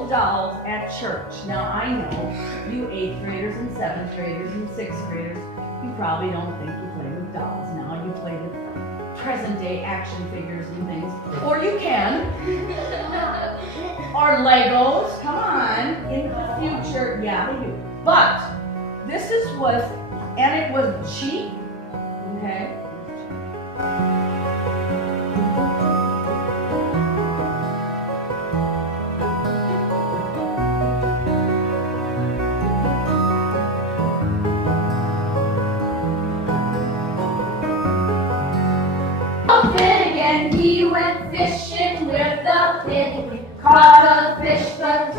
little dolls at church. Now I know you 8th graders and 7th graders and 6th graders, you probably don't think you play with dolls. Now you play with present day action figures and things. Or you can. Or Legos, come on. In the future, yeah, they do. But this was, and it was cheap, okay? Finnegan, he went fishing with the Finnegan, caught a fish, but